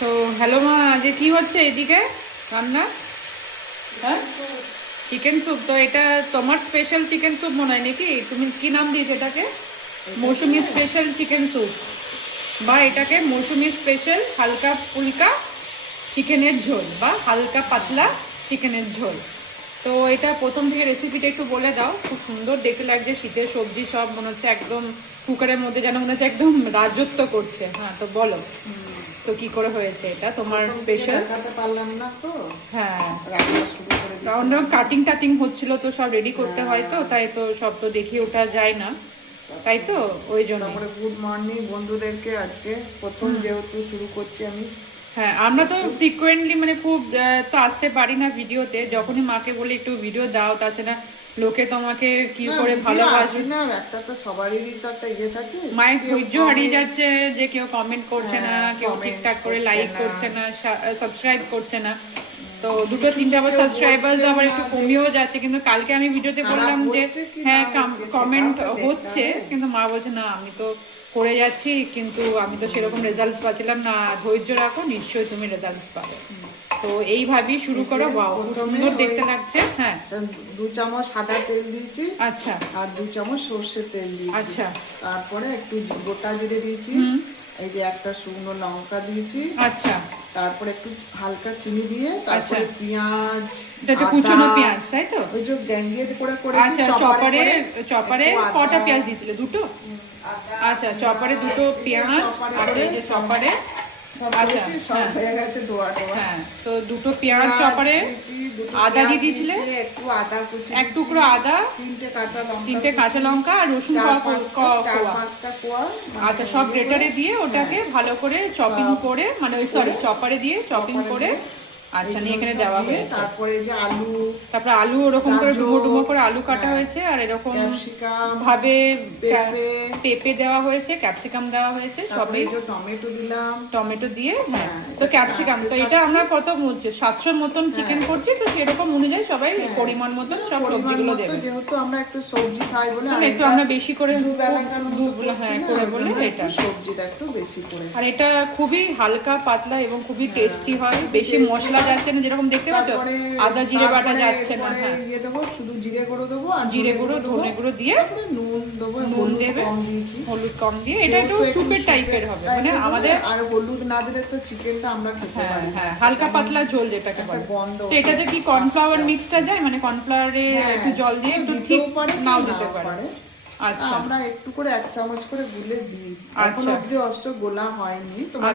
তো হ্যালো মা, যে কি হচ্ছে এদিকে রান্না? হ্যাঁ, চিকেন স্যুপ। তো এটা তোমার স্পেশাল চিকেন স্যুপ মনে হয় নাকি? তুমি কি নাম দিয়েছো এটাকে? মৌসুমি স্পেশাল চিকেন স্যুপ, বা এটাকে মৌসুমি স্পেশাল হালকা ফুলকা চিকেনের ঝোল বা হালকা পাতলা চিকেনের ঝোল। তো এটা প্রথম থেকে রেসিপিটা একটু বলে দাও। খুব সুন্দর দেখতে লাগছে, শীতের সবজি সব মনে হচ্ছে একদম কুকারের মধ্যে, যেন মনে হচ্ছে একদম রাজত্ব করছে। হ্যাঁ, তো বলো তো কি করে হয়েছে এটা তোমার স্পেশাল? দেখাতে পারলাম না তো। হ্যাঁ, রান্না শুরু করে কারণ দিয়েছি। কাটিং টাটিং হচ্ছিল তো সব রেডি করতে হয়, তো তাই তো সব তো দেখিয়ে ওঠা যায় না, তাই তো ওই জন্য। তারপরে গুড মর্নিং বন্ধুদেরকে, আজকে প্রথম যেহেতু শুরু করছি আমি। হ্যাঁ, আমরা তো ফ্রিকোয়েন্টলি মানে খুব তো আসতে পারি না ভিডিওতে। যখনই মাকে বলি একটু ভিডিও দাও, তাছাড়া লোকে তোমাকে কি করে ভালোবাসে না, একটা তো সবারই তো একটা ইয়ে থাকে। মায়ের ধৈর্য হারিয়ে যাচ্ছে, যে কেউ কমেন্ট করছে না, কেউ comment ঠিকঠাক করে করছে লাইক না। করছে না, সাবস্ক্রাইব করছে না। তো দুটো তিনটে আবার কেউ সাবস্ক্রাইবার বলছে আবার না একটু যে কমিয়েও যাচ্ছে। কিন্তু কালকে আমি ভিডিওতে খারাপ বললাম যে হচ্ছে কি হ্যাঁ না হচ্ছে কমেন্ট সেটাও তো দেখতে হচ্ছে, হবে। কিন্তু মা বলছে না আমি তো করে যাচ্ছি, কিন্তু আমি তো সেরকম রেজাল্টস পাচ্ছিলাম না। ধৈর্য রাখো, নিশ্চয়ই তুমি রেজাল্টস পাবে। তো এইভাবেই শুরু করো। ওয়াও, খুব সুন্দর দেখতে লাগছে। হ্যাঁ, 2 চামচ সাদা তেল দিয়েছি, আচ্ছা আর 2 চামচ সর্ষের তেল দিয়েছি। আচ্ছা। তারপরে একটু গোটা জিরে দিয়েছি, এই যে একটা শুকনো লঙ্কা দিয়েছি। আচ্ছা, তারপরে একটু হালকা চিনি দিয়ে, তারপরে পেঁয়াজ, এটা কুচনো পেঁয়াজ, তাই তো? ওই যে গ্যাঙ্গেট করে করেছি আচ্ছা, চপারে চপারে একটু কটা আদা, পেঁয়াজ দিয়েছিলে? দুটো? আচ্ছা, চপারে দুটো পেঁয়াজ, আর এই যে চপারে সব আচ্ছা, করেছি, সব হ্যাঁ হয়ে গেছে দোয়া টোয়া। হ্যাঁ, তো দুটো পেঁয়াজ চপারে, আদা দিয়ে দিয়েছিলে, একটু আদা কুচি, এক টুকরো আদা, 3টে কাঁচা লঙ্কা, 3টে কাঁচা লঙ্কা, আর রসুন চার কোয়া। পাঁচটা কোয়া। আচ্ছা, সব গ্রেটারে দিয়ে ওটাকে ভালো করে চপিং করে, মানে ওই সরি চপারে দিয়ে চপিং করে, আচ্ছা নিয়ে এখানে দেওয়া হয়েছে। তারপরে যে আলু, তারপরে আলু ওরকম করে ডুবো ডুবো করে আলু কাটা হয়েছে, আর এরকম ক্যাপসিকাম ভাবে পেঁপে, পেঁপে দেওয়া হয়েছে, ক্যাপসিকাম দেওয়া হয়েছে, তারপরে সবই যে টমেটো দিলাম। টমেটো দিয়ে। হ্যাঁ, হ্যাঁ, তো ক্যাপসিকাম, তো এটা আমরা কত 700 মতন চিকেন হ্যাঁ। করছি, তো সেরকম অনুযায়ী সবাই হ্যাঁ। পরিমাণ মতন সব পরিমাণ সবজিগুলো মতো, দেবে। যেহেতু আমরা একটু সবজি খাই বলে, তাহলে আর একটু এটা আমরা বেশি করে দুবেলাকার মতো করছি হ্যাঁ না, করে ওই বলে জন্য এটা। একটু সবজিটা একটু বেশি করে। আর এটা খুবই হালকা পাতলা এবং খুবই টেস্টি হয়, বেশি tasty মশলা হয়। যাচ্ছে না, যেরকম দেখতে পাচ্ছ তারপরে আদা জিরে বাটা যাচ্ছে না। এরপরে হ্যাঁ, ইয়ে দেবো, শুধু জিরে গুঁড়ো দেবো, আর জিরে গুঁড়ো ধনে গুঁড়ো দিয়ে, তারপরে নুন দেবো, নুন হলুদ দেবে, কম দিয়েছি। হলুদ কম দিয়ে, এটা একটু যেহেতু সুপের টাইপের হবে, মানে আমাদের আর হলুদ না দিলে তো চিকেনটা আমরা খেতে হ্যাঁ পারি না। হ্যাঁ হালকা পাতলা ঝোল যেটাকে একটা বলে। গন্ধ তো এটাতে কি কর্নফ্লাওয়ার মিক্সটা যায়, মানে কর্নফ্লাওয়ারে হ্যাঁ, একটু জল দিয়ে একটু দিতেও ঠিক পারে, নাও নাও দিতে পারে। আচ্ছা আমরা একটু করে 1 চামচ করে গুলে দিই। এখন আচ্ছা। অব্দি অবশ্য গোলা হয়নি, তোমার